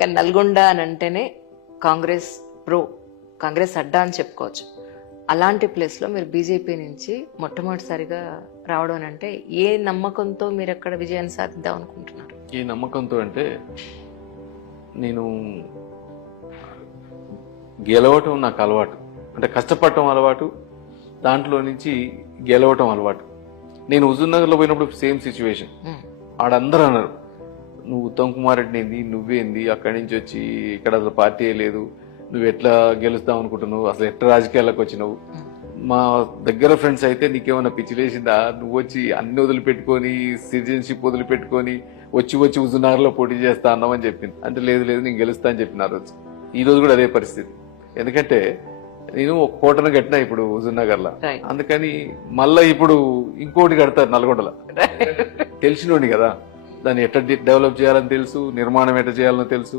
కానీ నల్గొండ అని అంటేనే కాంగ్రెస్ కాంగ్రెస్ అడ్డా అని చెప్పుకోవచ్చు. అలాంటి ప్లేస్లో మీరు బీజేపీ నుంచి మొట్టమొదటిసారిగా రావడం అని అంటే ఏ నమ్మకంతో మీరు అక్కడ విజయాన్ని సాధిద్దాం అనుకుంటున్నారు? ఈ నమ్మకంతో అంటే నేను గెలవటం నాకు అలవాటు, అంటే కష్టపడటం అలవాటు, దాంట్లో నుంచి గెలవటం అలవాటు. నేను హుజూర్నగర్లో పోయినప్పుడు సేమ్ సిచ్యువేషన్. ఆడందరూ అన్నారు, నువ్వు ఉత్తమ్ కుమార్ రెడ్డి ఏంది, నువ్వేంది, అక్కడి నుంచి వచ్చి ఇక్కడ అసలు పార్టీ లేదు, నువ్వు ఎట్లా గెలుస్తావు అనుకుంటున్నావు, అసలు ఎట్లా రాజకీయాలకు వచ్చినావు. మా దగ్గర ఫ్రెండ్స్ అయితే నీకేమన్నా పిచ్చిలేసిందా, నువ్వు వచ్చి అన్ని వదిలిపెట్టుకొని సిటిజన్షిప్ వదిలిపెట్టుకొని వచ్చి హుజూర్నగర్లో పోటీ చేస్తా అన్నామని చెప్పింది. అంటే లేదు నేను గెలుస్తా అని చెప్పిన ఆ రోజు. ఈ రోజు కూడా అదే పరిస్థితి. ఎందుకంటే నేను ఒక కోటను కట్టినా ఇప్పుడు హుజూర్నగర్లో, అందుకని మళ్ళా ఇప్పుడు ఇంకోటి కడతారు నల్గొండలో. తెలిసినోడి కదా, దాన్ని ఎట్లా డెవలప్ చేయాలని తెలుసు, నిర్మాణం ఎట్లా చేయాలని తెలుసు.